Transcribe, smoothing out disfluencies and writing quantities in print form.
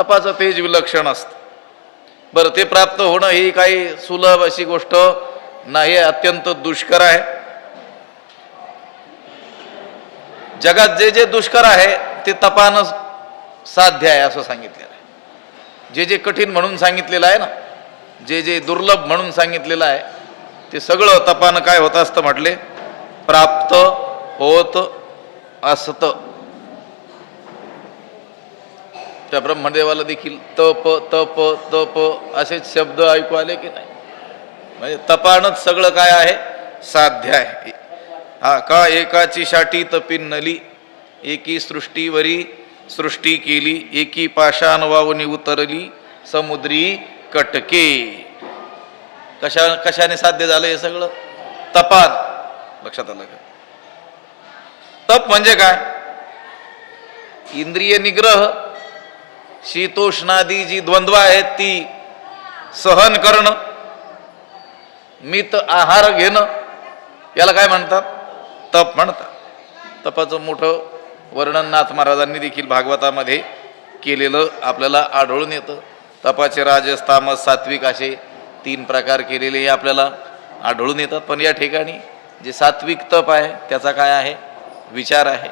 तपाचं तेज विलक्षण असतं. बरं, ते प्राप्त होणं ही काही सुलभ अशी गोष्ट नाही, अत्यंत दुष्कर आहे. जगात जे जे दुष्कर आहे ते तपानं साध्य आहे असं सांगितलेलं आहे. जे जे कठीण म्हणून सांगितलेलं आहे ना, जे जे दुर्लभ म्हणून सांगितलेलं आहे ते सगळं तपानं काय होत असतं म्हटले, प्राप्त होत असत. त्या ब्रह्मदेवाला देखील तप तप तप असेच शब्द ऐकू आले की नाही? म्हणजे तपानच सगळं काय आहे, साध्य आहे. हा का एकाची शाटी तपिन्नली, एकी सृष्टीवरी सृष्टी केली, एकी पाषाण वावनी उतरली समुद्री कटके. कशाने साध्य झालं हे सगळं? तपान. लक्षात आलं का? तप म्हणजे काय? इंद्रिय निग्रह, शीतोष्णादी जी द्वंद्व आहेत ती सहन करणं, मित आहार घेणं, याला काय म्हणतात? तप म्हणतात. तपाचं मोठं वर्णन नाथ महाराजांनी देखील भागवतामध्ये केलेलं आपल्याला आढळून येतं. तपाचे राजस तामस सात्विक असे 3 प्रकार केलेले आपल्याला आढळून येतात. पण या ठिकाणी जे सात्विक तप आहे त्याचा काय आहे, विचार आहे.